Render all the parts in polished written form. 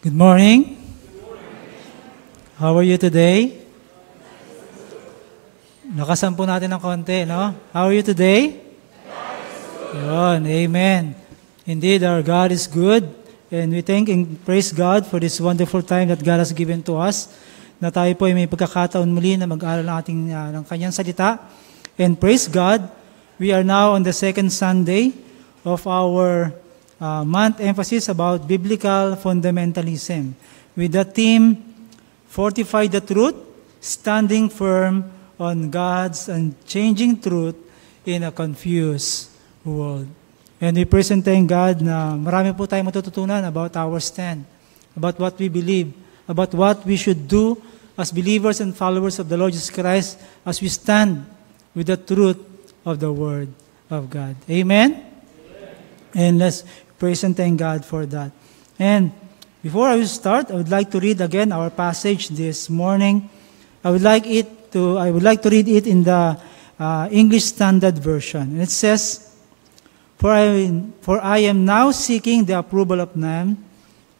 Good morning. How are you today? Nakasan po natin ng konti, no? How are you today? Yun, amen. Indeed, our God is good, and we thank and praise God for this wonderful time that God has given to us, na tayo po ay may pagkakataon muli na mag-aaral ng kanyang salita. And praise God, we are now on the second Sunday of our month emphasis about biblical fundamentalism, with the theme, Fortify the Truth, Standing Firm on God's Unchanging Truth in a Confused World. And we praise and thank God na marami po tayong matututunan about our stand, about what we believe, about what we should do as believers and followers of the Lord Jesus Christ as we stand with the truth of the Word of God. Amen? And let's praise and thank God for that. And before I start, I would like to read again our passage this morning. I would like to read it in the English Standard Version. And it says, For I am now seeking the approval of man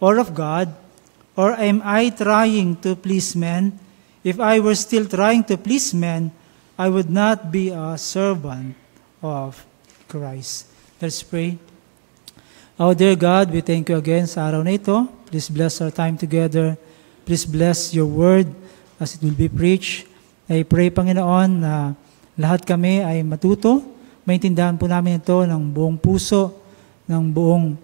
or of God, or am I trying to please men? If I were still trying to please men, I would not be a servant of Christ. Let's pray. Oh, dear God, we thank you again sa araw na ito. Please bless our time together. Please bless your word as it will be preached. I pray, Panginoon, na lahat kami ay matuto. Maintindihan po namin ito ng buong puso, ng buong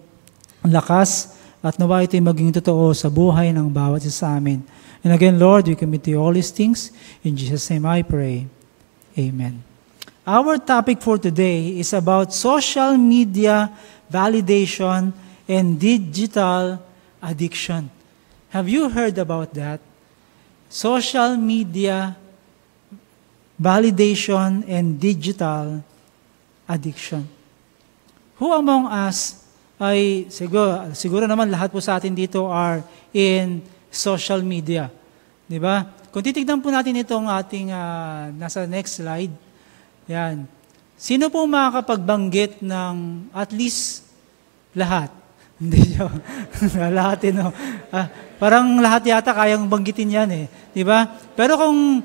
lakas, at nawa ito'y maging totoo sa buhay ng bawat isa sa amin. And again, Lord, we commit to you all these things. In Jesus' name I pray. Amen. Our topic for today is about social media validation and digital addiction. Have you heard about that? Social media validation and digital addiction. Who among us ay, siguro naman lahat po sa atin dito are in social media. Di ba? Kung titignan po natin itong ating, nasa next slide, yan. Sino po makakapagbanggit ng at least lahat? Hindi nyo. Lahat, no? Parang lahat yata kayang banggitin yan eh. Di ba? Pero kung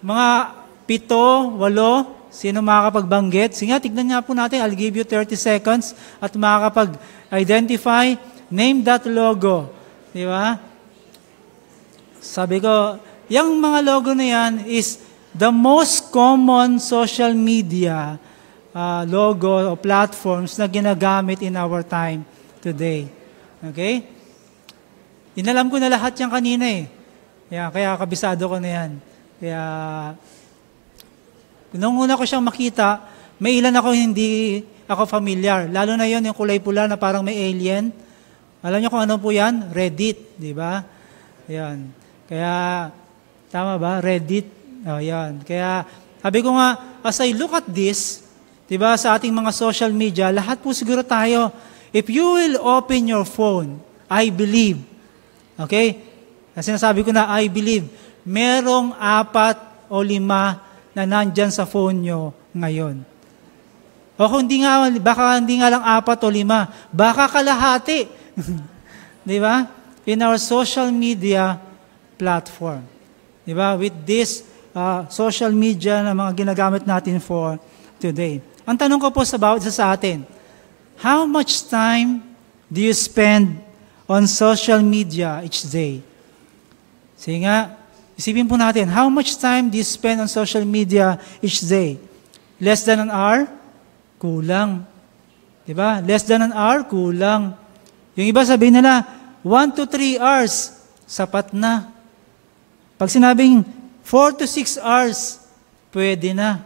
mga 7, 8, sino makakapagbanggit? Sige nga, tignan nga po natin. I'll give you 30 seconds at makakapag-identify, name that logo. Di ba? Sabi ko, yung mga logo na yan is the most common social media logo o platforms na ginagamit in our time today. Okay? Inalam ko na lahat yan kanina eh. Kaya kabisado ko na yan. Kaya, nung una ko siyang makita, may ilan ako hindi ako familiar. Lalo na yon yung kulay pula na parang may alien. Alam niyo kung ano po yan? Reddit, di ba? Yan. Kaya, tama ba? Reddit. Yan. Kaya, sabi ko nga, as I look at this, diba, sa ating mga social media, lahat po siguro tayo, if you will open your phone, I believe, okay? Kasi nasabi ko na, I believe, merong 4 o 5 na nandyan sa phone nyo ngayon. O kung hindi nga, baka hindi nga lang 4 o 5, baka kalahati. Diba? In our social media platform. Diba? With this social media na mga ginagamit natin for today. Ang tanong ko po sa bawat isa sa atin, how much time do you spend on social media each day? Sige nga, isipin po natin, how much time do you spend on social media each day? Less than an hour? Kulang. Diba? Less than an hour? Kulang. Yung iba sabihin nila, 1 to 3 hours, sapat na. Pag sinabing 4 to 6 hours, pwede na.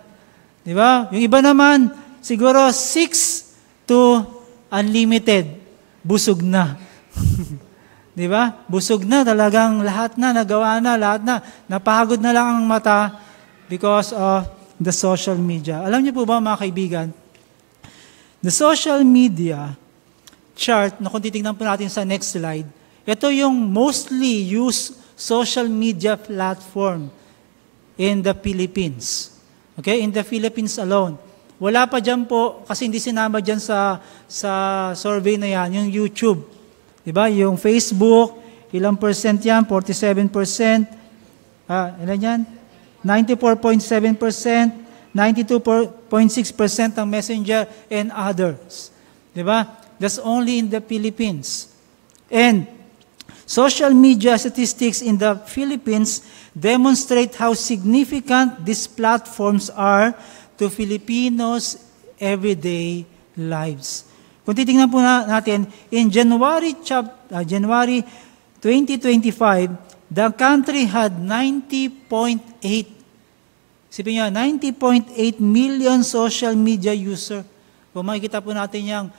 Di ba? Yung iba naman, siguro 6 to unlimited, busog na. Di ba? Busog na, talagang lahat na, nagawa na, lahat na. Napagod na lang ang mata because of the social media. Alam niyo po ba mga kaibigan, the social media chart, na kung titignan po natin sa next slide, ito yung mostly used social media platform in the Philippines. Okay? In the Philippines alone. Wala pa dyan po, kasi hindi sinama dyan sa survey na yan, yung YouTube. Diba? Yung Facebook ilang percent yan? 47%. Ilan yan? 94.7%, 92.6% ang messenger and others. Diba? That's only in the Philippines. And social media statistics in the Philippines demonstrate how significant these platforms are to Filipinos' everyday lives. Kung titingnan po natin, in January 2025, the country had 90.8 million social media user. Kung makikita po natin yung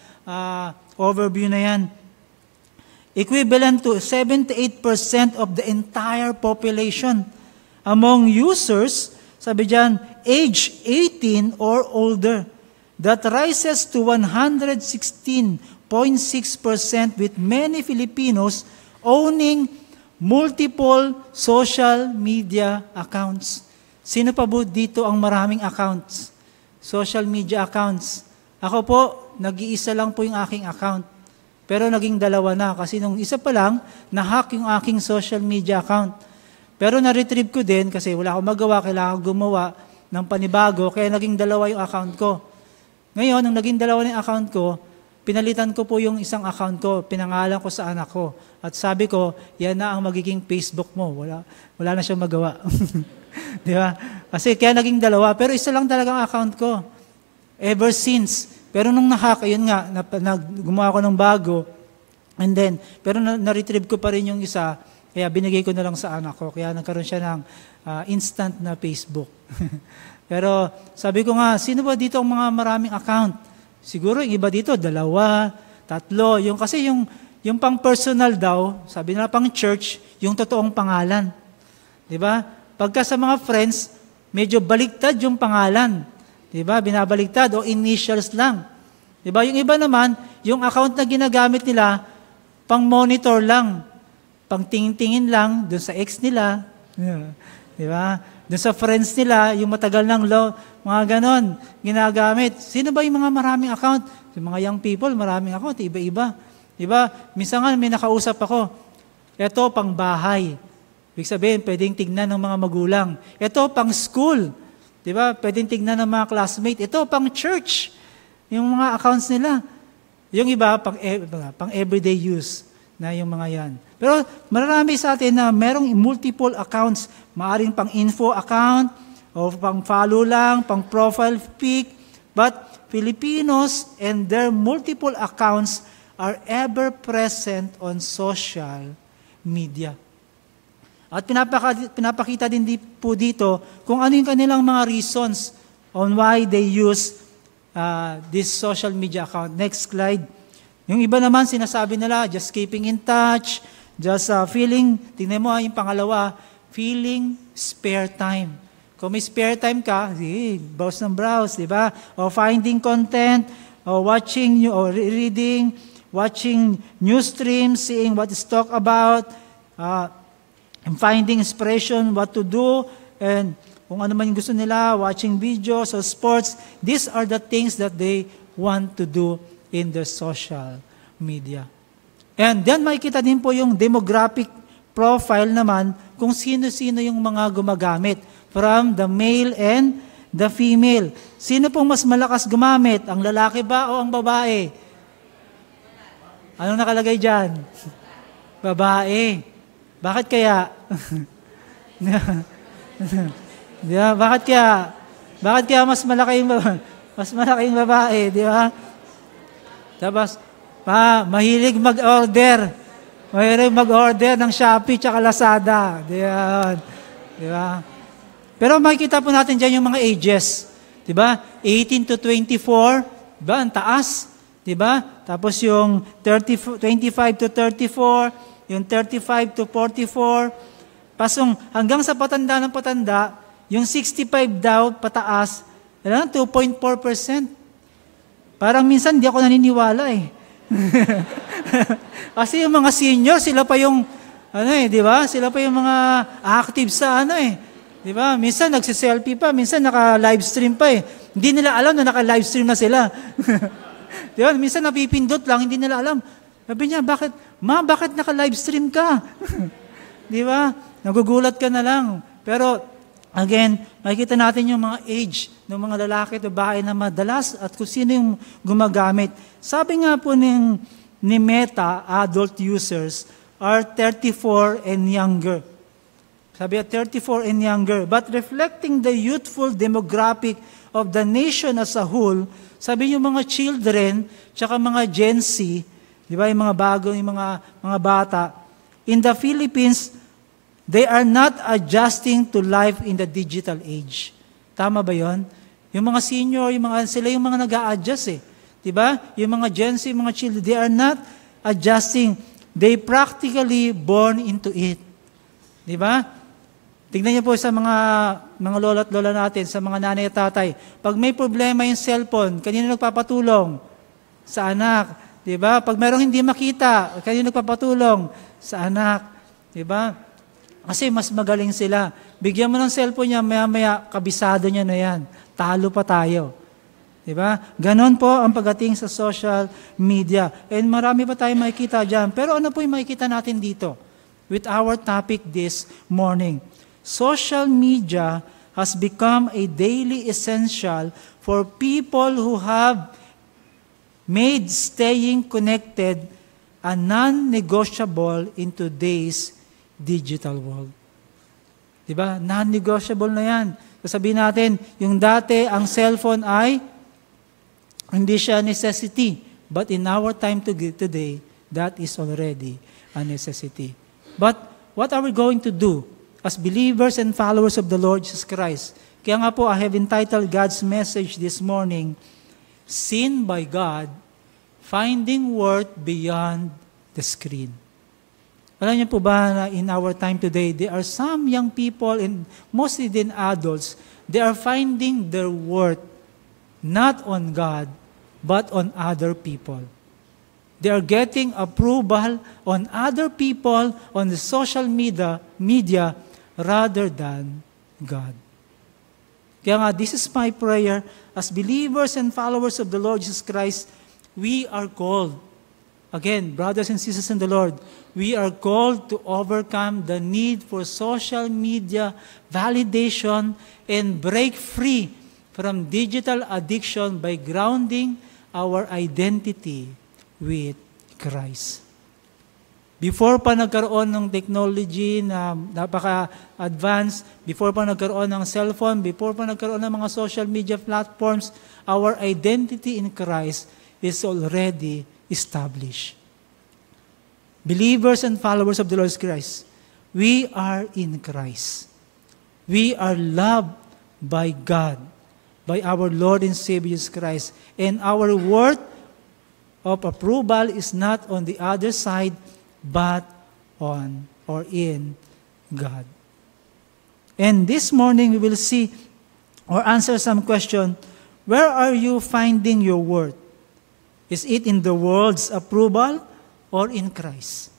overview na yan. Equivalent to 78% of the entire population. Among users, sabi dyan, age 18 or older. That rises to 116.6% with many Filipinos owning multiple social media accounts. Sino pa po dito ang maraming accounts? Social media accounts. Ako po, nag-iisa lang po yung aking account. Pero naging dalawa na kasi nung isa pa lang, na-hack yung aking social media account. Pero na-retrieve ko din kasi wala akong magawa, kailangan gumawa ng panibago, kaya naging dalawa yung account ko. Ngayon, nung naging dalawa na yung account ko, pinalitan ko po yung isang account ko, pinangalan ko sa anak ko. At sabi ko, yan na ang magiging Facebook mo. Wala na siyang magawa. Di ba? Kasi kaya naging dalawa, pero isa lang talaga ang account ko. Ever since. Pero nung na-hack, ayun nga, gumawa ko ng bago. And then, pero na-retrieve ko pa rin yung isa, kaya binigay ko na lang sa anak ko. Kaya nagkaroon siya ng instant na Facebook. Pero sabi ko nga, sino ba dito ang mga maraming account? Siguro yung iba dito, 2, 3. Kasi yung pang personal daw, sabi nila pang church, yung totoong pangalan. Diba? Pagka sa mga friends, medyo baliktad yung pangalan. Diba? Binabaligtad o initials lang. Diba? Yung iba naman, yung account na ginagamit nila, pang monitor lang. Pang tingin-tingin lang, dun sa ex nila. Diba? Dun sa friends nila, yung matagal ng mga ganon, ginagamit. Sino ba yung mga maraming account? Yung mga young people, maraming account, iba-iba. Diba? Minsan nga may nakausap ako, ito pang bahay. Ibig sabihin, pwedeng tignan ng mga magulang. Ito pang school. Diba? Pwedeng tignan ng mga classmate. Ito pang church. Yung mga accounts nila. Yung iba, pang everyday use na yung mga yan. Pero marami sa atin na merong multiple accounts. Maaring pang info account, o pang follow lang, pang profile pic. But Filipinos and their multiple accounts are ever present on social media. At pinapakita din po dito kung ano yung kanilang mga reasons on why they use this social media account. Next slide. Yung iba naman sinasabi nila, just keeping in touch, just feeling, tingnan mo yung pangalawa, feeling spare time. Kung may spare time ka, browse ng browse, di ba? O finding content, o watching, or reading, watching news streams, seeing what is talked about, and finding inspiration, what to do, and kung ano man yung gusto nila, watching videos or sports. These are the things that they want to do in their social media. And then makikita din po yung demographic profile naman kung sino-sino yung mga gumagamit from the male and the female. Sino pong mas malakas gumamit? Ang lalaki ba o ang babae? Anong nakalagay dyan? Babae. Bakit kaya? Di ba? Bakit kaya mas malaki yung babae, di ba? Tapos, mahilig mag-order. Mahilig mag-order ng Shopee tsaka Lazada. Di ba? Pero makikita po natin dyan yung mga ages. Di ba? 18 to 24, di ba? Ang taas. Di ba? Tapos yung 25 to 34, yung 35 to 44. Pasong hanggang sa patanda ng patanda, yung 65 daw pataas, 2.4%. Parang minsan hindi ako naniniwala eh. Kasi yung mga senior, sila pa yung, di ba? Sila pa yung mga active sa di ba? Minsan nagsiselfie pa, minsan naka-livestream pa eh. Hindi nila alam na naka-livestream na sila. Di ba? Minsan napipindot lang, hindi nila alam. Sabi niya, Ma, bakit naka-livestream ka? Di ba? Nagugulat ka na lang. Pero, again, makikita natin yung mga age ng mga lalaki at babae na madalas at kung sino yung gumagamit. Sabi nga po ni Meta, adult users are 34 and younger. Sabi 34 and younger. But reflecting the youthful demographic of the nation as a whole, sabi yung mga children, tsaka mga Gen Z, di ba, yung mga bago, yung mga bata, in the Philippines, they are not adjusting to life in the digital age. Tama ba yon? Yung mga senior, sila yung mga nag-a-adjust eh. Diba? Yung mga Gen Z, mga children, they are not adjusting. They practically born into it. Diba? Tingnan niyo po sa mga lola at lola natin, sa mga nanay at tatay. Pag may problema yung cellphone, kanino nagpapatulong? Sa anak. Diba? Pag mayroong hindi makita, kanino nagpapatulong? Sa anak. Diba? Kasi mas magaling sila. Bigyan mo ng cellphone niya, maya-maya, kabisado niya na yan. Talo pa tayo. Diba? Ganon po ang pagdating sa social media. And marami pa tayong makikita dyan. Pero ano po yung makikita natin dito? With our topic this morning. Social media has become a daily essential for people who have made staying connected a non-negotiable in today's digital world. Diba? Non-negotiable na yan. Sabihin natin, yung dati, ang cellphone ay hindi siya necessity. But in our time today, that is already a necessity. But what are we going to do as believers and followers of the Lord Jesus Christ? Kaya nga po, I have entitled God's message this morning, Seen by God, Finding Worth Beyond the Screen. Alam niyo po ba na in our time today, there are some young people, and mostly din adults, they are finding their worth not on God, but on other people. They are getting approval on other people, on the social media rather than God. Kaya nga, this is my prayer. As believers and followers of the Lord Jesus Christ, we are called, again, brothers and sisters in the Lord, we are called to overcome the need for social media validation and break free from digital addiction by grounding our identity with Christ. Before pa nagkaroon ng technology na napaka-advanced, before pa nagkaroon ng cellphone, before pa nagkaroon ng mga social media platforms, our identity in Christ is already established. Believers and followers of the Lord Christ, we are in Christ. We are loved by God, by our Lord and Savior Jesus Christ. And our worth of approval is not on the other side, but on or in God. And this morning we will see or answer some question, where are you finding your worth? Is it in the world's approval or in Christ?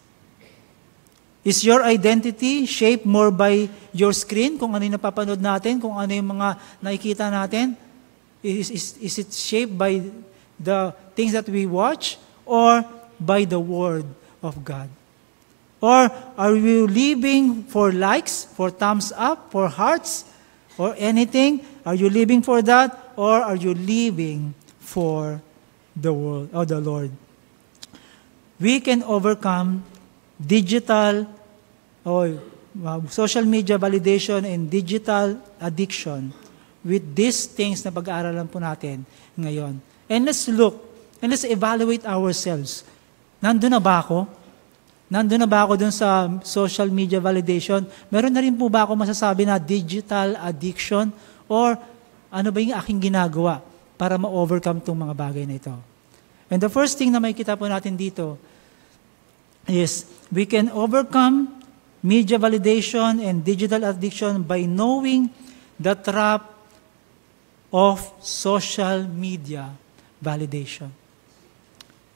Is your identity shaped more by your screen, kung ano yung napapanood natin, kung ano yung mga nakikita natin? Is it shaped by the things that we watch or by the Word of God? Or are you living for likes, for thumbs up, for hearts, or anything? Are you living for that, or are you living for the world or the Lord? We can overcome digital or social media validation and digital addiction with these things na pag-aaralan po natin ngayon. And let's look, and let's evaluate ourselves. Nandun na ba ako? Nandun na ba ako dun sa social media validation? Meron na rin po ba ako masasabi na digital addiction? Or ano ba yung aking ginagawa para ma-overcome itong mga bagay na ito? And the first thing na makikita po natin dito is we can overcome media validation and digital addiction by knowing the trap of social media validation.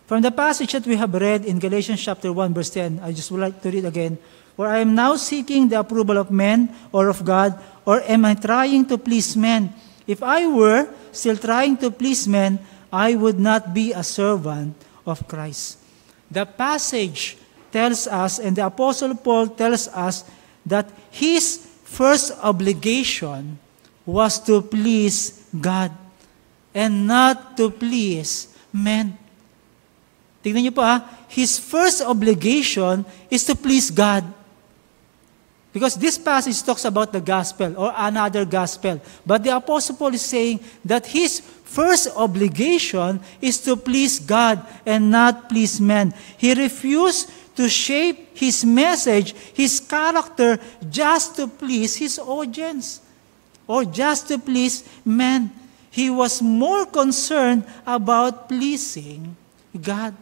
From the passage that we have read in Galatians chapter 1 verse 10, I just would like to read again, "For I am now seeking the approval of men or of God, or am I trying to please men? If I were still trying to please men, I would not be a servant of Christ." The passage tells us, and the Apostle Paul tells us, that his first obligation was to please God and not to please men. Tingnan niyo po his first obligation is to please God. Because this passage talks about the gospel or another gospel. But the Apostle Paul is saying that his first obligation is to please God and not please men. He refused to shape his message, his character, just to please his audience or just to please men. He was more concerned about pleasing God.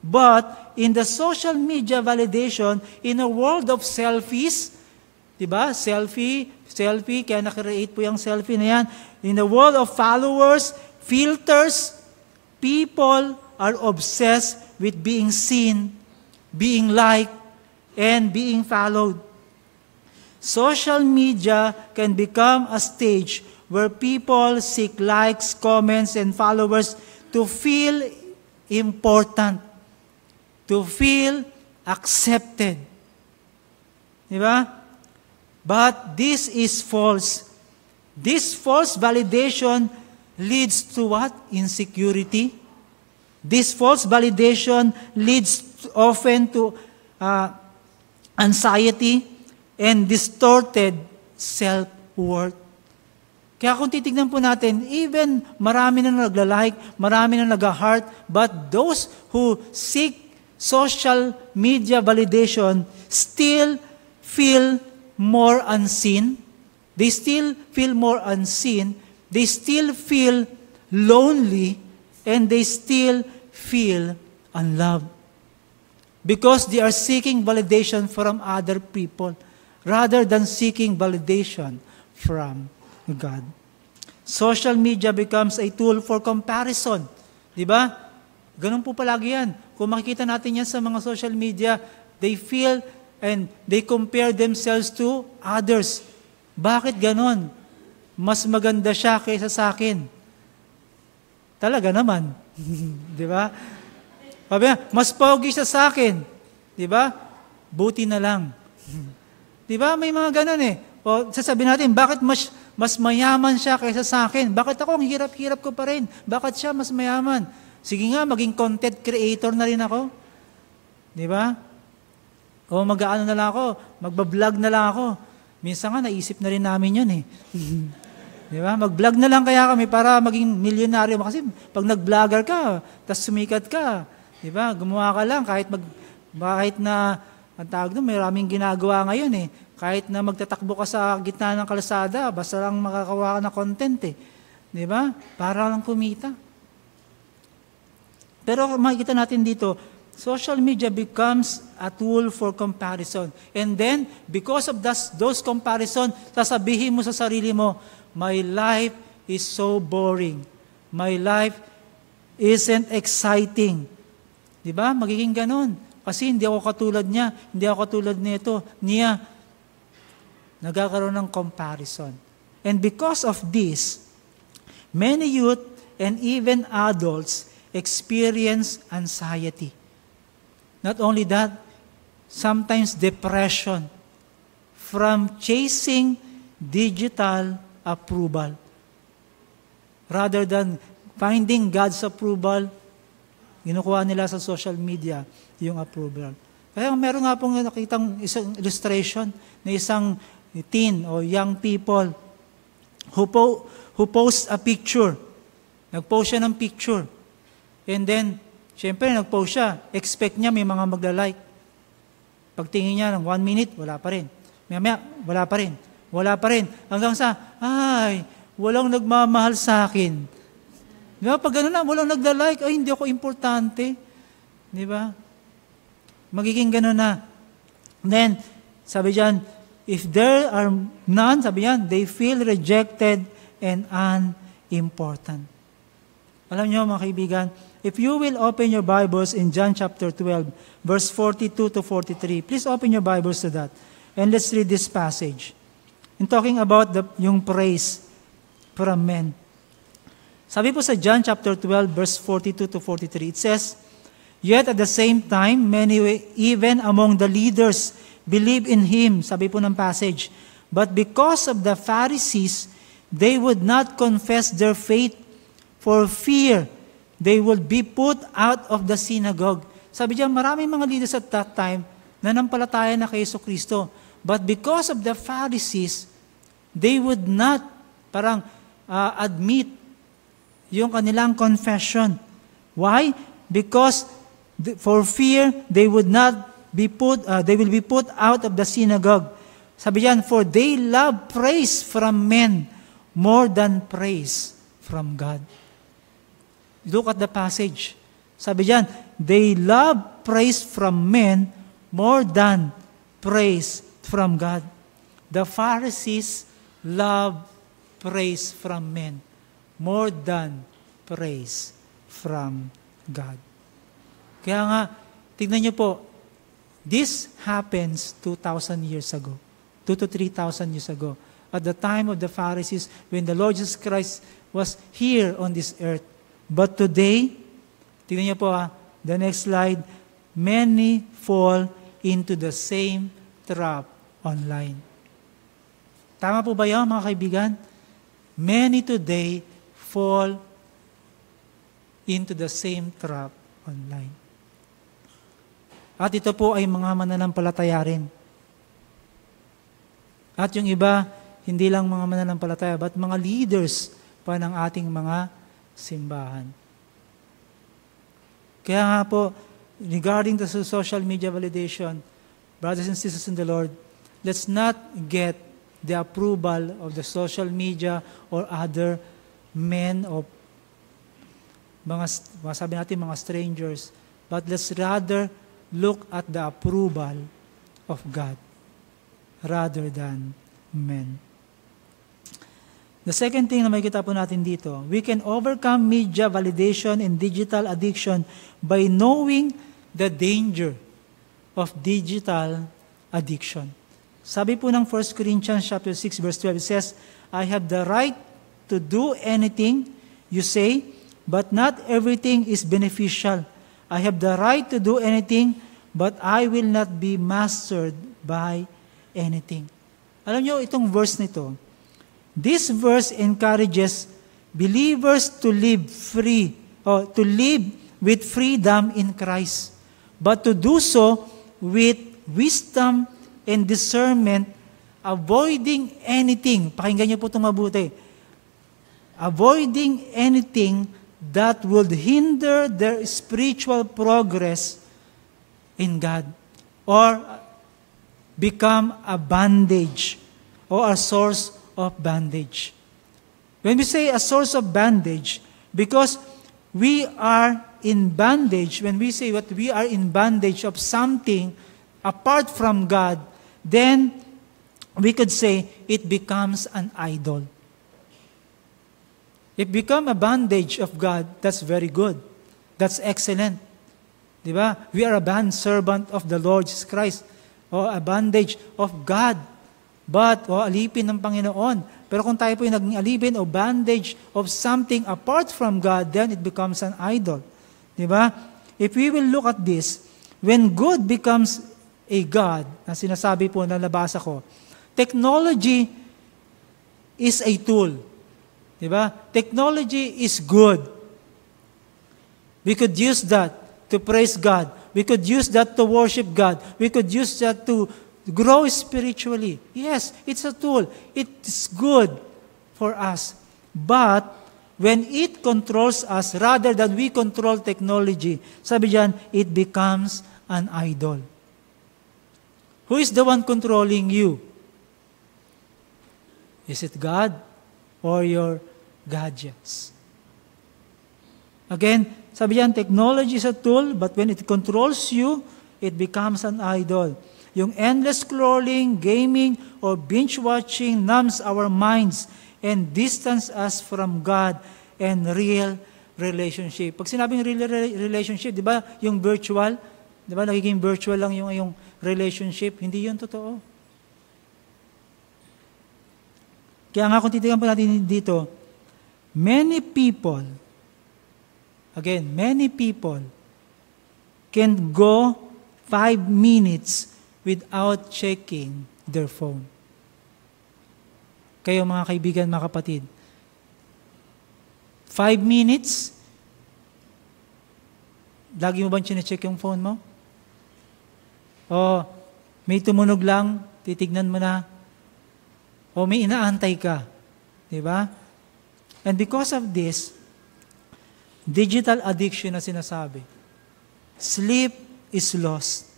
But in the social media validation, in a world of selfies, diba? Selfie, kaya nakreate po yung selfie na yan. In the world of followers, filters, people are obsessed with being seen, being liked, and being followed. Social media can become a stage where people seek likes, comments, and followers to feel important, to feel accepted. Diba? But this is false. This false validation leads to what? Insecurity. This false validation leads often to anxiety and distorted self-worth. Kaya kung titignan po natin, even marami na nagla-like, marami na nag-heart, but those who seek social media validation still feel more unseen. They still feel more unseen. They still feel lonely, and they still feel unloved. Because they are seeking validation from other people rather than seeking validation from God. Social media becomes a tool for comparison. Diba? Ganun po palagi yan. Kung makikita natin yan sa mga social media, they feel and they compare themselves to others. Bakit ganun? Mas maganda siya kaysa sa akin. Talaga naman. Di ba? Sabi niya, mas pogi siya sa akin. Di ba? Buti na lang. Di ba? May mga ganun eh. O sasabihin natin, bakit mas mayaman siya kaysa sa akin? Bakit ako ang hirap-hirap ko pa rin? Bakit siya mas mayaman? Sige nga, maging content creator na rin ako. Di ba? O mag-aano na lang ako, magbablog na lang ako. Minsan nga, naisip na rin namin yun eh. Di ba? Mag-vlog na lang kaya kami para maging milyonaryo. Kasi pag nag-vlogger ka, tapos sumikat ka, di ba? Gumawa ka lang kahit na, ang tawag doon, may maraming ginagawa ngayon eh. Kahit na magtatakbo ka sa gitna ng kalsada, basta lang makakawa ka ng content eh. Di ba? Para lang kumita. Pero makikita natin dito, social media becomes a tool for comparison. And then, because of those comparison, sasabihin mo sa sarili mo, my life is so boring. My life isn't exciting. Diba? Magiging ganun. Kasi hindi ako katulad niya. Hindi ako katulad nito. Niya. Nagkakaroon ng comparison. And because of this, many youth and even adults experience anxiety. Not only that, sometimes depression from chasing digital approval. Rather than finding God's approval, kinukuha nila sa social media yung approval. Kaya meron nga pong nakitang isang illustration na isang teen o young people who post a picture. Nag-post siya ng picture. And then, syempre, nag-post siya. Expect niya may mga magla-like. Pagtingin niya ng 1 minute, wala pa rin. Maya, wala pa rin. Wala pa rin. Hanggang sa, walang nagmamahal sa akin. Di ba? Pag gano'n na, walang nagla-like, hindi ako importante. Di ba? Magiging gano'n na. Then, sabi diyan, if there are none, sabi yan, they feel rejected and unimportant. Alam niyo mga kaibigan, if you will open your Bibles in John chapter 12, verse 42 to 43, please open your Bibles to that. And let's read this passage. In talking about yung praise from men. Sabi po sa John chapter 12, verse 42 to 43, it says, Yet at the same time, many even among the leaders believe in him, sabi po ng passage. But because of the Pharisees, they would not confess their faith for fear they would be put out of the synagogue. Sabi diyan, maraming mga leaders at that time na nampalataya na kay Jesucristo. But because of the Pharisees, they would not admit yung kanilang confession. Why? Because for fear they would not be they will be put out of the synagogue. Sabi diyan, for they love praise from men more than praise from God. Look at the passage. Sabi diyan, they love praise from men more than praise from God. The Pharisees love praise from men more than praise from God. Kaya nga, tignan niyo po, this happens 2,000 years ago. 2,000 to 3,000 years ago. At the time of the Pharisees, when the Lord Jesus Christ was here on this earth. But today, tignan niyo po the next slide, many fall into the same trap online. Tama po ba yan, mga kaibigan? Many today fall into the same trap online. At ito po ay mga mananampalataya rin. At yung iba, hindi lang mga mananampalataya, but mga leaders pa ng ating mga simbahan. Kaya nga po, regarding the social media validation, brothers and sisters in the Lord, let's not get the approval of the social media or other men of sabi natin mga strangers, but let's rather look at the approval of God rather than men. The second thing na makikita po natin dito, we can overcome media validation and digital addiction by knowing the danger of digital addiction. Sabi po ng 1 Corinthians chapter 6 verse 12, it says, I have the right to do anything you say, but not everything is beneficial. I have the right to do anything, but I will not be mastered by anything. Alam nyo, itong verse nito, this verse encourages believers to live free, or to live with freedom in Christ, but to do so with wisdom and discernment, avoiding anything, pakinggan nyo po itong mabuti, avoiding anything that would hinder their spiritual progress in God or become a bondage or a source of bondage. When we say a source of bondage, because we are in bondage, when we say that we are in bondage of something apart from God, then we could say it becomes an idol. If become a bondage of God, that's very good. That's excellent. Diba? We are a bond servant of the Lord Jesus Christ. O a bondage of God. But, alipin ng Panginoon. Pero kung tayo po yung naging alipin o bandage of something apart from God, then it becomes an idol. Diba? If we will look at this, when good becomes a God, na sinasabi po na nabasa ko, technology is a tool. Diba? Technology is good. We could use that to praise God. We could use that to worship God. We could use that to grow spiritually. Yes, it's a tool. It's good for us. But when it controls us rather than we control technology, sabi diyan, it becomes an idol. Who is the one controlling you? Is it God or your gadgets? Again, sabi diyan, technology is a tool, but when it controls you, it becomes an idol. Yung endless scrolling, gaming, or binge-watching numbs our minds and distance us from God and real relationship. Pag sinabing real relationship, di ba, yung virtual, di ba, nagiging virtual lang yung relationship, hindi yun totoo. Kaya nga kung titignan po natin dito, many people can go 5 minutes without checking their phone. Kayo mga kaibigan, mga kapatid, 5 minutes, lagi mo ba chine-check yung phone mo? O may tumunog lang, titignan mo na. O may inaantay ka. Diba? And because of this, digital addiction na sinasabi, sleep is lost.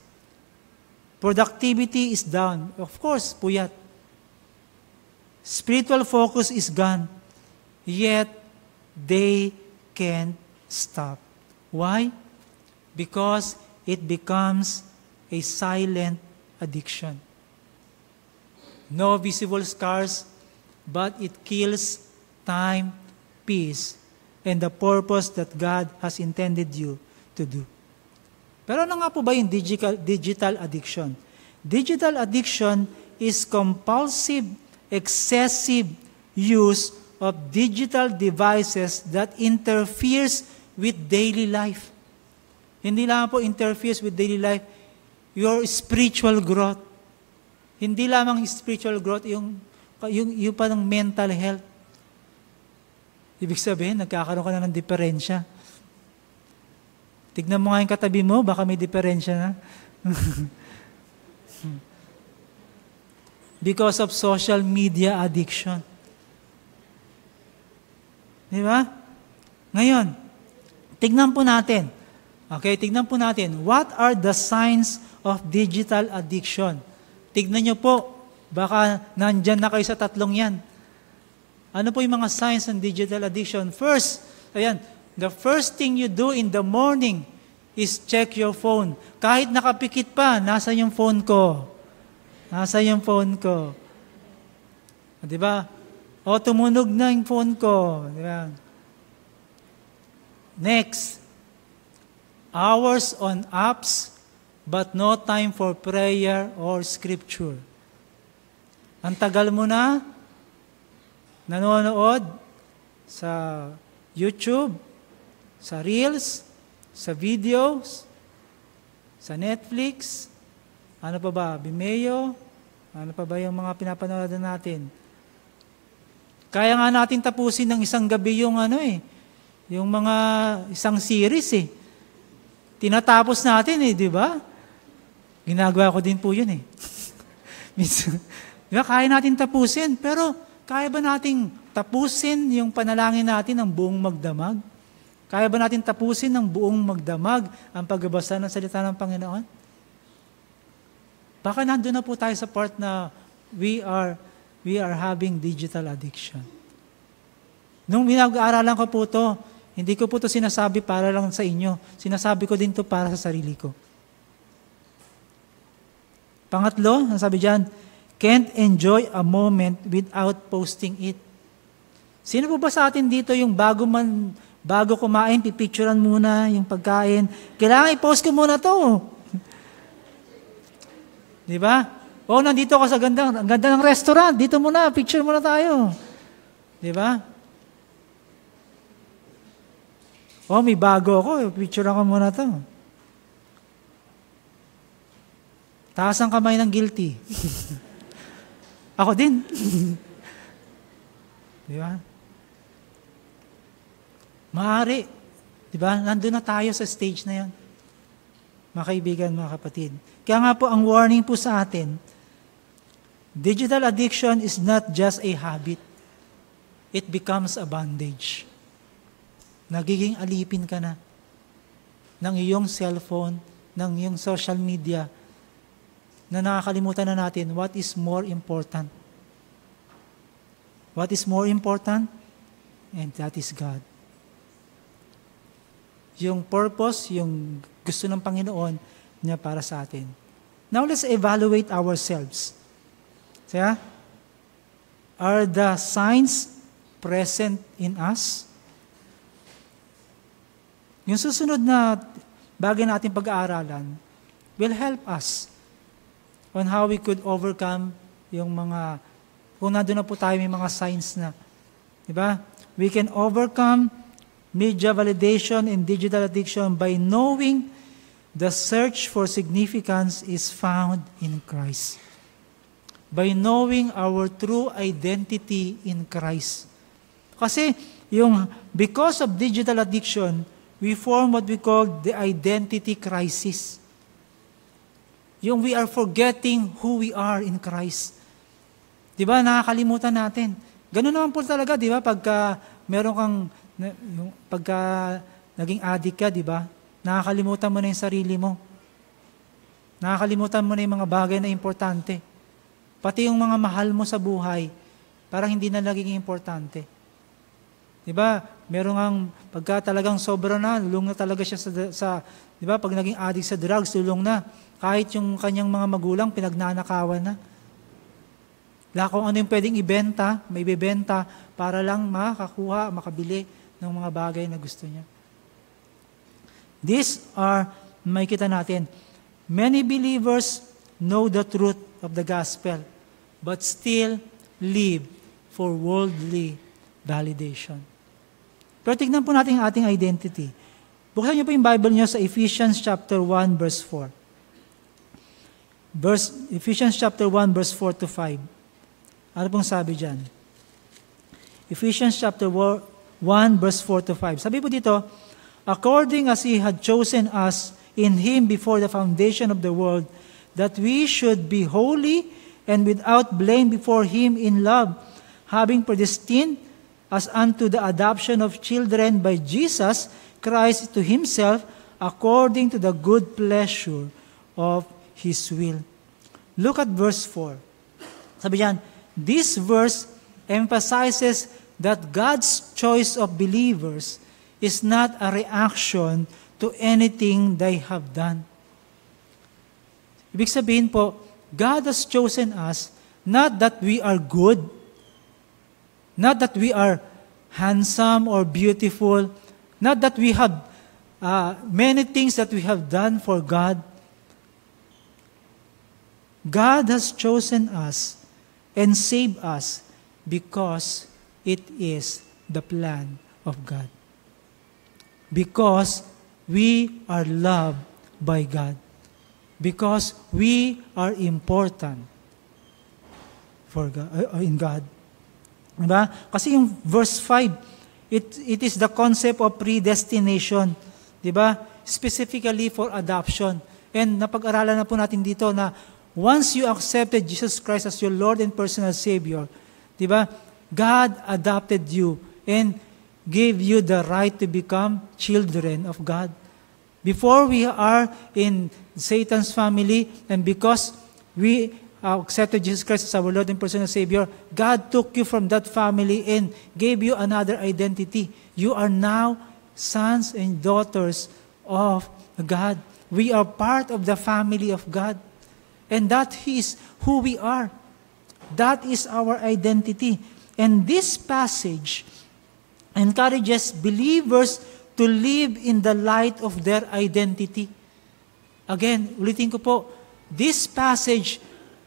Productivity is down. Of course, puyat. Spiritual focus is gone. Yet, they can't stop. Why? Because it becomes a silent addiction. No visible scars, but it kills time, peace, and the purpose that God has intended you to do. Pero ano nga po ba yung digital addiction? Digital addiction is compulsive, excessive use of digital devices that interferes with daily life. Hindi lang po interferes with daily life, your spiritual growth. Hindi lamang spiritual growth, yung pa ng mental health. Ibig sabihin, nagkakaroon ka na ng diferensya. Tignan mo nga yung katabi mo, baka may diferensya na. Because of social media addiction. Di ba? Ngayon, tignan po natin. Okay, tignan po natin. What are the signs of digital addiction? Tignan nyo po. Baka nandyan na kayo sa tatlong yan. Ano po yung mga signs ng digital addiction? First, ayan, the first thing you do in the morning is check your phone. Kahit nakapikit pa, nasa yung phone ko. Nasa yung phone ko. Di ba? O, tumunog na yung phone ko. Di ba? Next, hours on apps, but no time for prayer or scripture. Ang tagal mo na, nanonood sa YouTube, sa Reels, sa videos, sa Netflix, ano pa ba, Vimeo, ano pa ba yung mga pinapanood natin. Kaya nga natin tapusin ng isang gabi yung yung mga isang series Tinatapos natin di ba? Ginagawa ko din po yun Minsan, di ba, kaya natin tapusin, pero kaya ba nating tapusin yung panalangin natin ng buong magdamag? Kaya ba natin tapusin ng buong magdamag ang pagbabasa ng salita ng Panginoon? Baka nandun na po tayo sa part na we are having digital addiction. Nung pinag-aaralan ko po ito, hindi ko po ito sinasabi para lang sa inyo. Sinasabi ko din ito para sa sarili ko. Pangatlo, sabi diyan, can't enjoy a moment without posting it. Sino po ba sa atin dito yung bago kumain, pipicturean muna yung pagkain? Kailangan i-post ko muna to. Di ba? O, nandito ka sa ganda ng restaurant, dito muna, picture muna tayo. Di ba? O, may bago ako, picturean ko muna to. Taas ang kamay ng guilty. Ako din. Di ba? Maaari. Di ba? Nandun na tayo sa stage na yan. Mga kaibigan, mga kapatid. Kaya nga po, ang warning po sa atin, digital addiction is not just a habit. It becomes a bondage. Nagiging alipin ka na ng iyong cellphone, ng iyong social media, na nakakalimutan na natin what is more important. What is more important? And that is God. Yung purpose, yung gusto ng Panginoon niya para sa atin. Now let's evaluate ourselves. Kaya, are the signs present in us? Yung susunod na bagay natin pag-aaralan will help us on how we could overcome yung mga, kung nandun na po tayo may mga signs na. Diba? We can overcome media validation and digital addiction by knowing The search for significance is found in Christ. By knowing our true identity in Christ. Kasi because of digital addiction, we form what we call the identity crisis. We are forgetting who we are in Christ. Di ba? Nakakalimutan natin. Ganun naman po talaga, di ba? Pagka meron kang, pagka naging addict ka, di ba? Nakakalimutan mo na yung sarili mo. Nakakalimutan mo na yung mga bagay na importante. Pati yung mga mahal mo sa buhay, parang hindi na naging importante. Diba? Meron ang pagka talagang sobra na, lulong na talaga siya sa diba? Pag naging addict sa drugs, lulong na. Kahit yung kanyang mga magulang, pinagnanakawan na. Kung ano yung pwedeng ibenta, may bibenta para lang makakuha, makabili ng mga bagay na gusto niya. These are, makikita natin, many believers know the truth of the gospel, but still live for worldly validation. Pero tignan po natin ang ating identity. Buksan niyo po yung Bible niyo sa Ephesians chapter 1, verse 4. Ephesians chapter 1, verse 4 to 5. Ano pong sabi dyan? Ephesians chapter 1, verse 4 to 5. Sabi po dito, according as He had chosen us in Him before the foundation of the world, that we should be holy and without blame before Him in love, having predestined as unto the adoption of children by Jesus Christ to Himself, according to the good pleasure of His will. Look at verse 4. Sabi diyan, this verse emphasizes that God's choice of believers is not a reaction to anything they have done. Ibig sabihin po, God has chosen us not that we are good, not that we are handsome or beautiful, not that we have many things that we have done for God. God has chosen us and saved us because it is the plan of God. Because we are loved by God. Because we are important for God, in God. Diba? Kasi yung verse 5, it is the concept of predestination. Diba? Specifically for adoption. And napag-aralan na po natin dito na once you accepted Jesus Christ as your Lord and personal Savior, diba? God adopted you and gave you the right to become children of God. Before we are in Satan's family, and because we accepted Jesus Christ as our Lord and personal Savior, God took you from that family and gave you another identity. You are now sons and daughters of God. We are part of the family of God. And that is who we are. That is our identity. And this passage encourages believers to live in the light of their identity. Again, ulitin ko po, this passage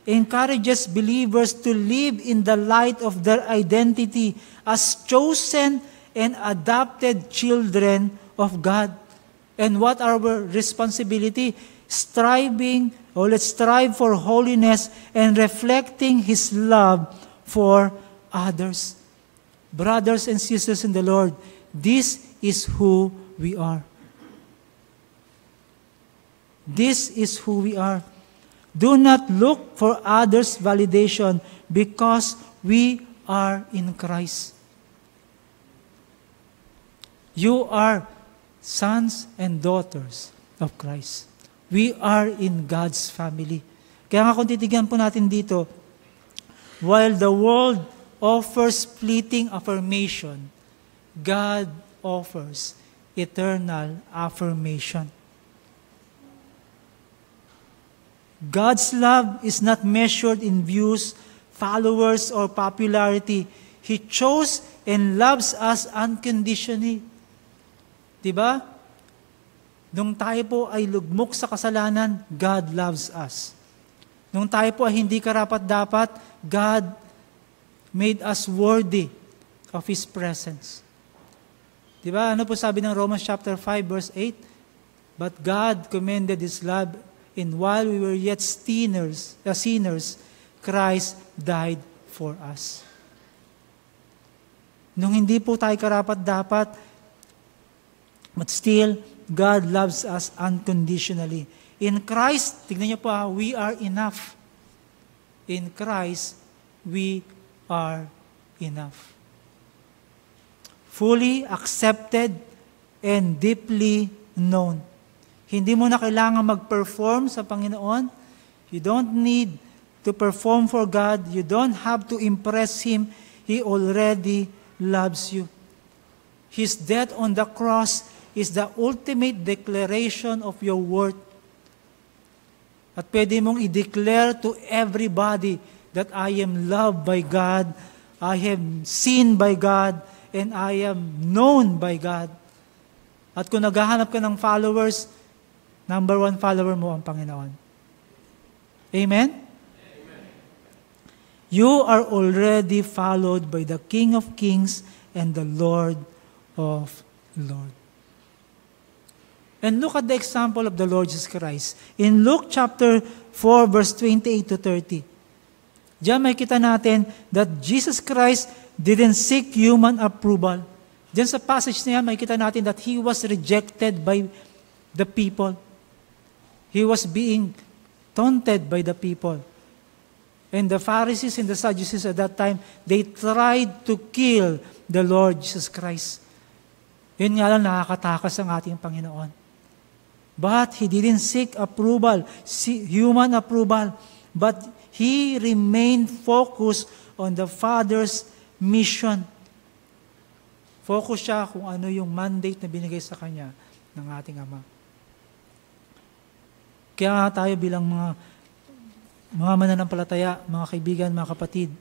encourages believers to live in the light of their identity as chosen and adopted children of God. And what are our responsibility? Let's strive for holiness and reflecting His love for others. Brothers and sisters in the Lord, this is who we are. This is who we are. Do not look for others' validation because we are in Christ. You are sons and daughters of Christ. We are in God's family. Kaya nga kung titignan po natin dito, while the world offers fleeting affirmation, God offers eternal affirmation. God's love is not measured in views, followers, or popularity. He chose and loves us unconditionally. Diba? Nung tayo po ay lugmok sa kasalanan, God loves us. Nung tayo po ay hindi karapat-dapat, God made us worthy of His presence. Diba? Ano po sabi ng Romans chapter 5 verse 8? But God commended His love, and while we were yet sinners, Christ died for us. Nung hindi po tayo karapat-dapat, but still, God loves us unconditionally. In Christ, tignan niyo po, we are enough. In Christ, we are enough. Fully accepted and deeply known. Hindi mo na kailangan mag-perform sa Panginoon. You don't need to perform for God. You don't have to impress Him. He already loves you. His death on the cross is the ultimate declaration of your worth. At pwede mong i-declare to everybody that I am loved by God, I am seen by God, and I am known by God. At kung naghahanap ka ng followers, number 1 follower mo ang Panginoon. Amen? You are already followed by the King of Kings and the Lord of Lords. And look at the example of the Lord Jesus Christ. In Luke chapter 4, verse 28 to 30. Diyan makikita natin that Jesus Christ didn't seek human approval. Diyan sa passage na yan, makikita natin that He was rejected by the people. He was being taunted by the people. And the Pharisees and the Sadducees at that time, they tried to kill the Lord Jesus Christ. Yun nga lang, nakakatakas ang ating Panginoon. But He didn't seek approval, human approval, but He remained focused on the Father's mission. Focus siya kung ano yung mandate na binigay sa Kanya ng ating Ama. Kaya nga tayo bilang mga mananampalataya, mga kaibigan, mga kapatid,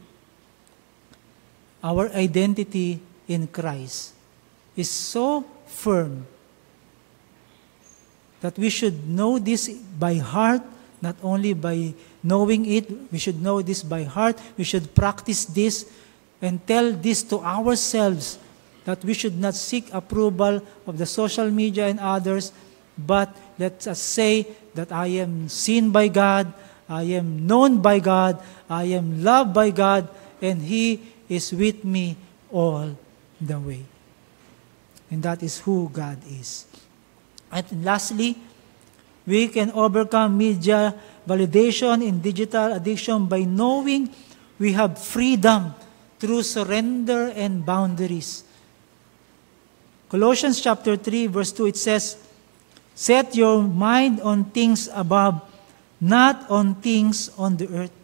our identity in Christ is so firm that we should know this by heart, not only by knowing it, we should know this by heart, we should practice this and tell this to ourselves that we should not seek approval of the social media and others, but let us say that I am seen by God, I am known by God, I am loved by God, and He is with me all the way. And that is who God is. And lastly, we can overcome media validation and digital addiction by knowing we have freedom through surrender and boundaries. Colossians chapter 3, verse 2, it says, "Set your mind on things above, not on things on the earth."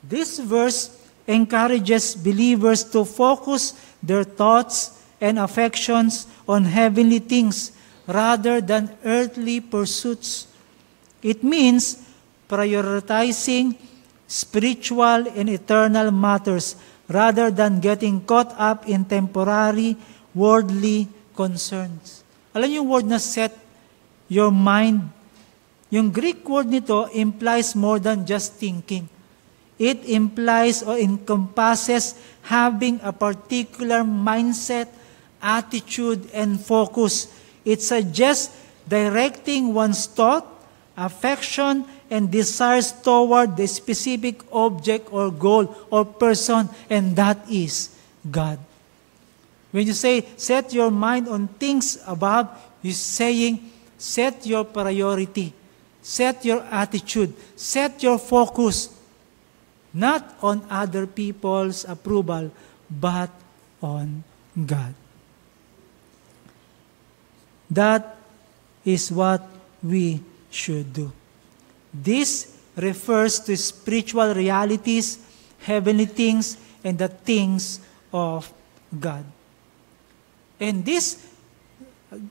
This verse encourages believers to focus their thoughts and affections on heavenly things rather than earthly pursuits. It means prioritizing spiritual and eternal matters rather than getting caught up in temporary, worldly concerns. Alam niyo yung word na set your mind? Yung Greek word nito implies more than just thinking. It implies or encompasses having a particular mindset, attitude, and focus. It suggests directing one's thought, affection, and desires toward the specific object or goal or person, and that is God. When you say, set your mind on things above, you're saying, set your priority, set your attitude, set your focus, not on other people's approval, but on God. That is what we should do. This refers to spiritual realities, heavenly things, and the things of God. And this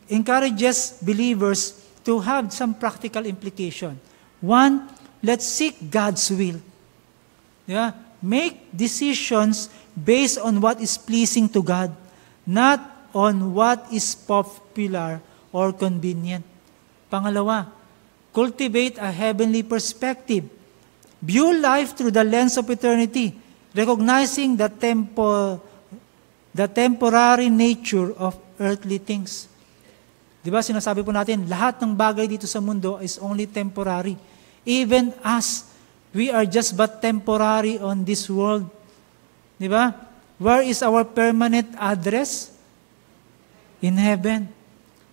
encourages believers to have some practical implication. One, let's seek God's will. Yeah? Make decisions based on what is pleasing to God, not on what is popular or convenient. Pangalawa, cultivate a heavenly perspective. View life through the lens of eternity, recognizing the temporary nature of earthly things. Di ba, sinasabi po natin, lahat ng bagay dito sa mundo is only temporary. Even us, we are just but temporary on this world. Di ba? Where is our permanent address? In heaven.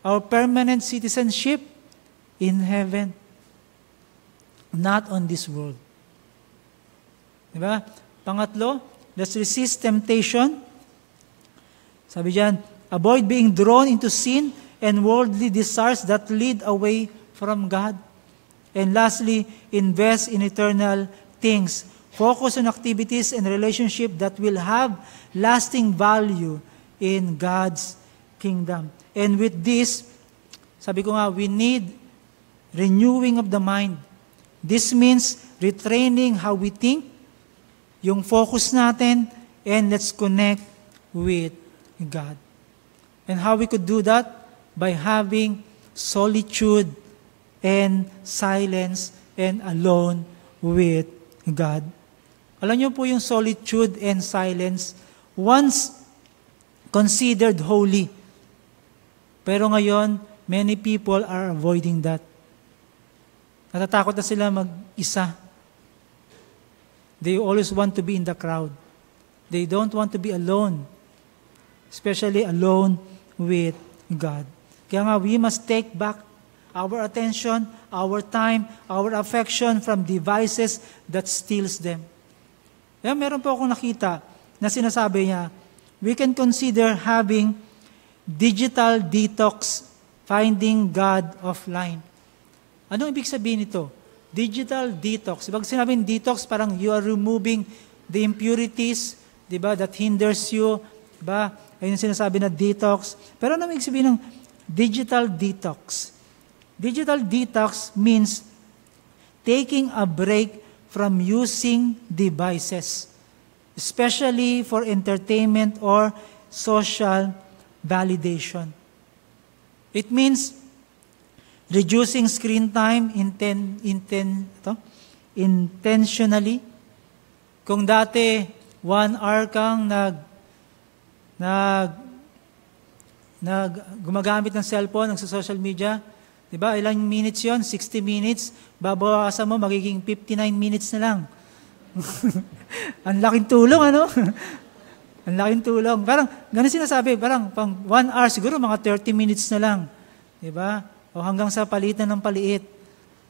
Our permanent citizenship? In heaven. Not on this world. Di ba? Pangatlo, let's resist temptation. Sabi diyan, avoid being drawn into sin and worldly desires that lead away from God. And lastly, invest in eternal things. Focus on activities and relationships that will have lasting value in God's kingdom. And with this, sabi ko nga, we need renewing of the mind. This means retraining how we think, yung focus natin, and let's connect with God. And how we could do that? By having solitude and silence and alone with God. Alam niyo po yung solitude and silence, once considered holy. Pero ngayon, many people are avoiding that. Natatakot na sila mag-isa. They always want to be in the crowd. They don't want to be alone. Especially alone with God. Kaya nga, we must take back our attention, our time, our affection from devices that steals them. Kaya meron po akong nakita na sinasabi niya, we can consider having digital detox, finding God offline. Anong ibig sabihin nito? Digital detox. Pag sinabing detox, parang you are removing the impurities, di ba, that hinders you, di ba? Ayun yung sinasabi na detox. Pero ano ibig sabihin ng digital detox? Digital detox means taking a break from using devices, especially for entertainment or social validation. It means reducing screen time intentionally. Kung dati 1 hour kang gumagamit ng cellphone, ng social media, di ba? Ilang minutes yon? 60 minutes. Babawasan mo, magiging 59 minutes na lang. Ang laking tulong, ano? Ang laking tulong. Parang, ganun sinasabi, parang pang 1 hour, siguro mga 30 minutes na lang. Di ba? O hanggang sa palitan ng paliit.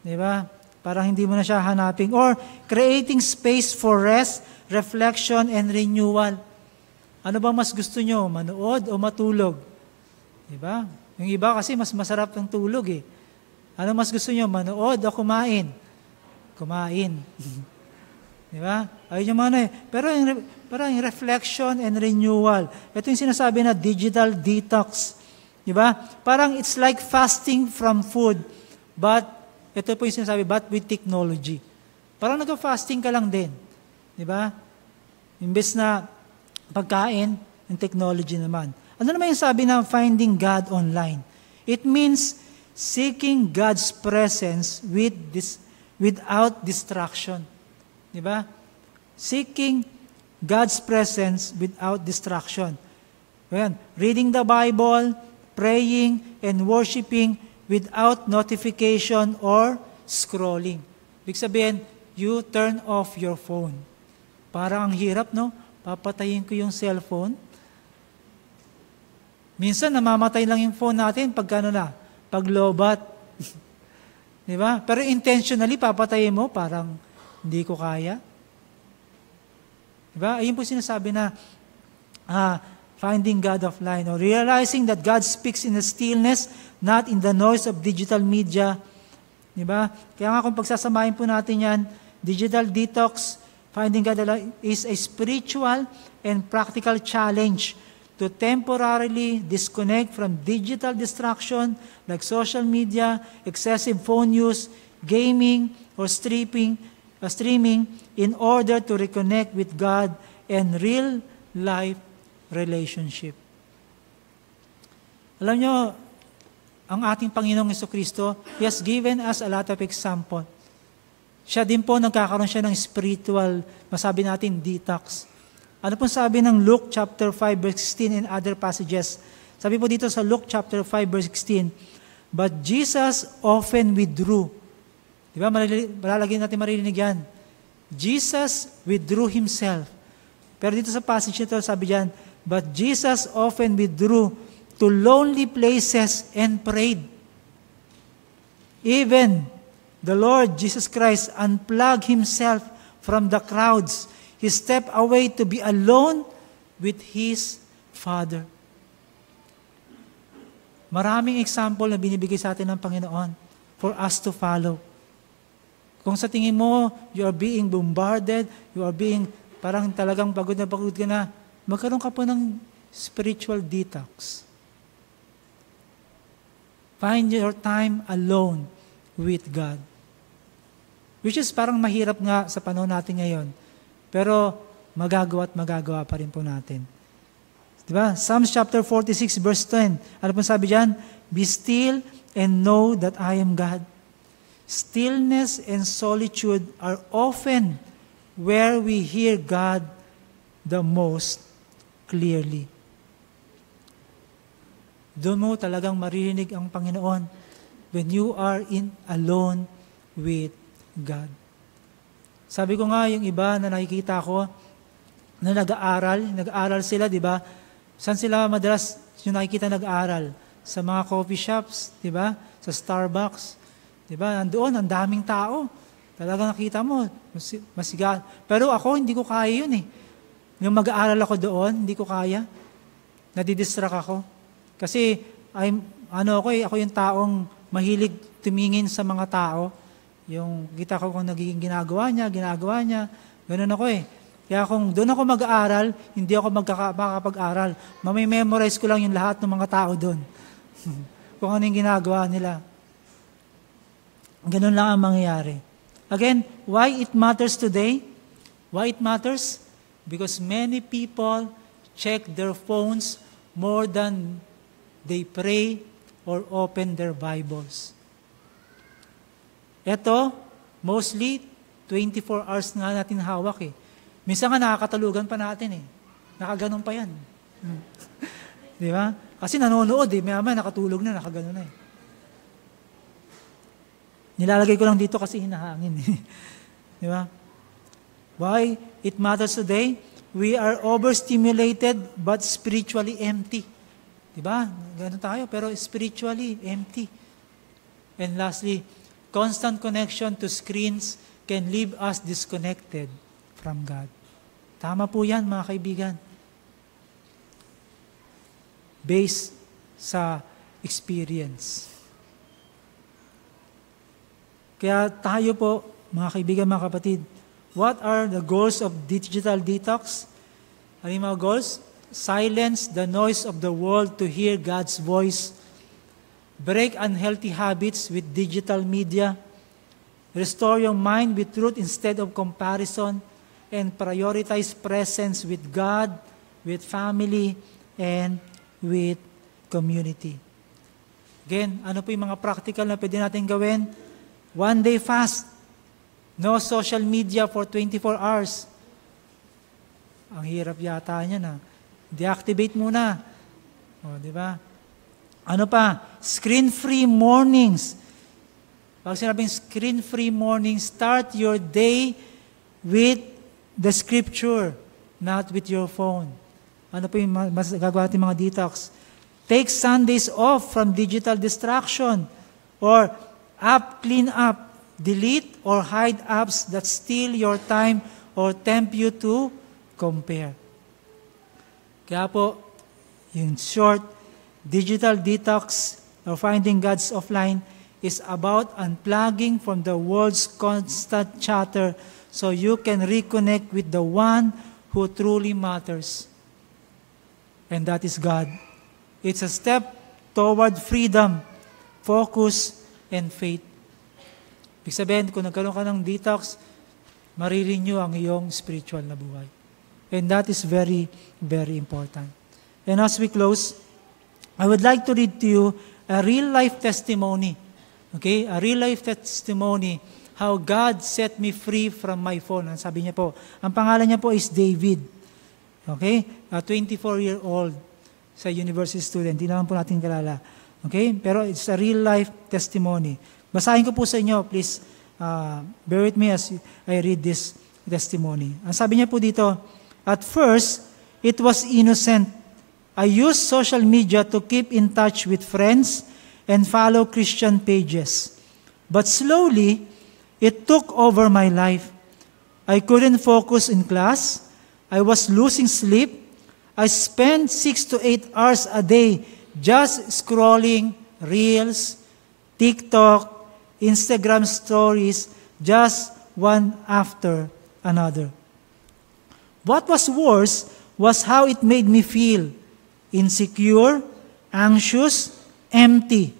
Di ba? Parang hindi mo na siya hanapin. Or creating space for rest, reflection, and renewal. Ano ba mas gusto nyo? Manood o matulog? Di ba? Yung iba kasi mas masarap ng tulog eh. Ano mas gusto nyo? Manood o kumain? Kumain. Di ba? Ayun yung mga eh. Pero yung reflection and renewal. Ito yung sinasabi na digital detox. Di ba? Parang it's like fasting from food, but ito po yung sinasabi, but with technology. Parang nag-fasting ka lang din. Di ba? Imbes na pagkain, yung technology naman. Ano naman yung sabi na finding God online? It means seeking God's presence without distraction. Di ba? Seeking God's presence without distraction. Ayan, reading the Bible, praying, and worshiping without notification or scrolling. Ibig sabihin, you turn off your phone. Parang ang hirap, no? Papatayin ko yung cellphone. Minsan, namamatay lang yung phone natin pag lobat. Di ba? Pero intentionally, papatayin mo, parang hindi ko kaya. Di ba? Ayun po sinasabi na, finding God offline, or realizing that God speaks in the stillness, not in the noise of digital media. Diba? Kaya nga kung pagsasamahin po natin yan, digital detox, finding God alive, is a spiritual and practical challenge to temporarily disconnect from digital distraction like social media, excessive phone use, gaming, or streaming in order to reconnect with God and real life relationship. Alam nyo, ang ating Panginoong Jesucristo, He has given us a lot of example. Siya din po, nagkakaroon siya ng spiritual, masabi natin, detox. Ano pong sabi ng Luke chapter 5, verse 16 and other passages? Sabi po dito sa Luke chapter 5 verse 16, but Jesus often withdrew. Di ba? Malalagyan natin maririnig yan. Jesus withdrew himself. Pero dito sa passage nito, sabi diyan, but Jesus often withdrew to lonely places and prayed. Even the Lord Jesus Christ unplugged himself from the crowds. He stepped away to be alone with his Father. Maraming example na binibigay sa atin ng Panginoon for us to follow. Kung sa tingin mo, you are being bombarded, you are being parang talagang pagod ka na, magkaroon ka po ng spiritual detox. Find your time alone with God. Which is parang mahirap nga sa panahon natin ngayon. Pero magagawa pa rin po natin. Diba? Psalms chapter 46 verse 10. Ano po sabi diyan? Be still and know that I am God. Stillness and solitude are often where we hear God the most clearly. Doon mo talagang maririnig ang Panginoon when you are alone with God. Sabi ko nga, yung iba na nakikita ko, na nag-aaral sila, di ba? Saan sila madalas yung nakikita nag-aaral? Sa mga coffee shops, di ba? Sa Starbucks, di ba? Nandoon, ang daming tao. Talagang nakita mo, masiga. Pero ako, hindi ko kaya yun eh. Yung mag-aaral ako doon, hindi ko kaya. Nadidistract ako. Kasi, ako yung taong mahilig tumingin sa mga tao. Yung kita ko kung nagiging ginagawa niya, ganun ako eh. Kaya kung doon ako mag-aaral, hindi ako makakapag-aral. Mamimemorize ko lang yung lahat ng mga tao doon. Kung ano yung ginagawa nila. Ganun lang ang mangyayari. Again, why it matters today? Why it matters? Because many people check their phones more than they pray or open their Bibles. Ito, mostly, 24 hours nga natin hawak eh. Minsan nga nakakatalugan pa natin eh. Nakaganon pa yan. Di ba? Kasi nanonood eh. Maya nakatulog na, nakaganon na eh. Nilalagay ko lang dito kasi hinahangin eh. Di ba? Why it matters today? We are overstimulated but spiritually empty. Di ba? Ganon tayo, pero spiritually empty. And lastly, constant connection to screens can leave us disconnected from God. Tama po yan, mga kaibigan. Based sa experience. Kaya tayo po, mga kaibigan, mga kapatid, what are the goals of digital detox? Ano yung mga goals? Silence the noise of the world to hear God's voice. Break unhealthy habits with digital media. Restore your mind with truth instead of comparison. And prioritize presence with God, with family, and with community. Again, ano po yung mga practical na pwede natin gawin? One day fast. No social media for 24 hours. Ang hirap yata niya na. Deactivate muna. O, di ba? Ano pa? Screen-free mornings. Pag sinabing screen-free mornings, start your day with the Scripture, not with your phone. Ano po yung gagawa natin mga detox? Take Sundays off from digital distraction or app clean up. Delete or hide apps that steal your time or tempt you to compare. Kaya po, in short, digital detox or finding God's offline is about unplugging from the world's constant chatter so you can reconnect with the one who truly matters. And that is God. It's a step toward freedom, focus, and faith. Ibig sabihin, kung nagkaroon ka ng detox, marirenew ang iyong spiritual na buhay. And that is very, very important. And as we close, I would like to read to you a real-life testimony. Okay? A real-life testimony how God set me free from my phone. Ang sabi niya po, ang pangalan niya po is David. Okay? A 24-year-old sa university student. Hindi naman po natin kilala. Okay? Pero it's a real life testimony. Basahin ko po sa inyo. Please bear with me as I read this testimony. Ang sabi niya po dito, at first, it was innocent. I used social media to keep in touch with friends and follow Christian pages. But slowly, it took over my life. I couldn't focus in class. I was losing sleep. I spent 6 to 8 hours a day just scrolling Reels, TikTok, Instagram stories, just one after another. What was worse was how it made me feel. Insecure, anxious, empty.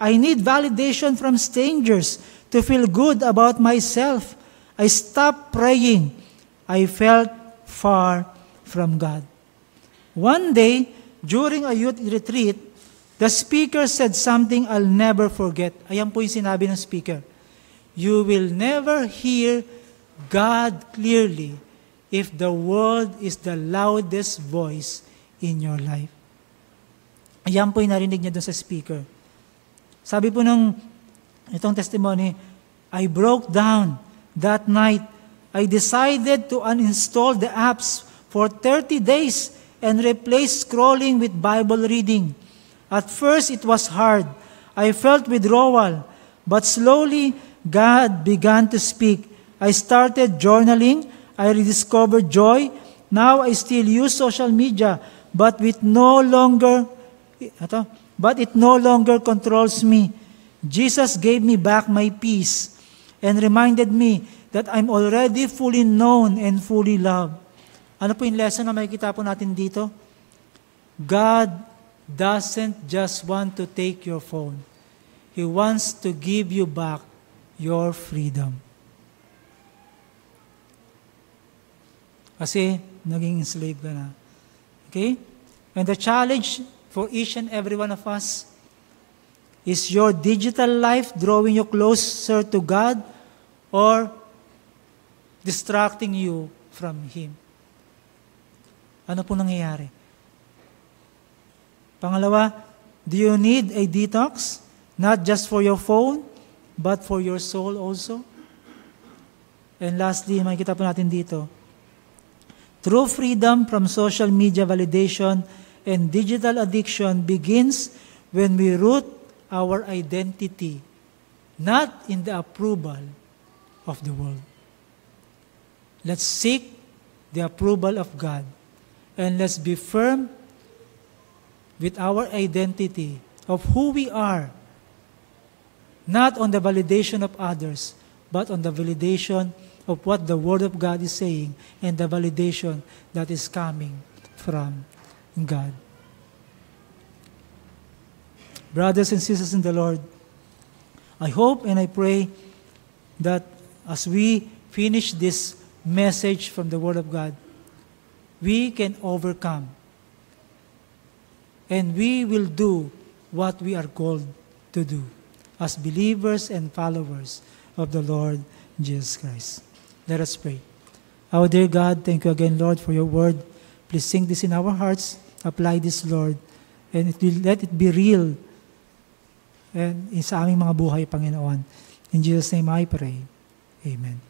I need validation from strangers to feel good about myself. I stopped praying. I felt far from God. One day, during a youth retreat, the speaker said something I'll never forget. Ayan po yung sinabi ng speaker. You will never hear God clearly if the world is the loudest voice in your life. Ayan po yung narinig niya doon sa speaker. Sabi po ng itong testimony, I broke down that night. I decided to uninstall the apps for 30 days and replace scrolling with Bible reading. At first, it was hard. I felt withdrawal. But slowly, God began to speak. I started journaling. I rediscovered joy. Now, I still use social media, but it no longer controls me. Jesus gave me back my peace and reminded me that I'm already fully known and fully loved. Ano po yung lesson na makikita po natin dito? God doesn't just want to take your phone. He wants to give you back your freedom. Kasi naging slave ka na. Okay? And the challenge for each and every one of us is your digital life drawing you closer to God or distracting you from Him? Ano po nangyayari? Pangalawa, do you need a detox? Not just for your phone, but for your soul also? And lastly, makikita po natin dito, true freedom from social media validation and digital addiction begins when we root our identity not in the approval of the world. Let's seek the approval of God and let's be firm with our identity of who we are, not on the validation of others, but on the validation of what the Word of God is saying and the validation that is coming from God. Brothers and sisters in the Lord, I hope and I pray that as we finish this message from the Word of God, we can overcome and we will do what we are called to do as believers and followers of the Lord Jesus Christ. Let us pray. Our dear God, thank you again, Lord, for your word. Please sing this in our hearts. Apply this, Lord. And let it be real and sa aming mga buhay, Panginoon. In Jesus' name I pray. Amen.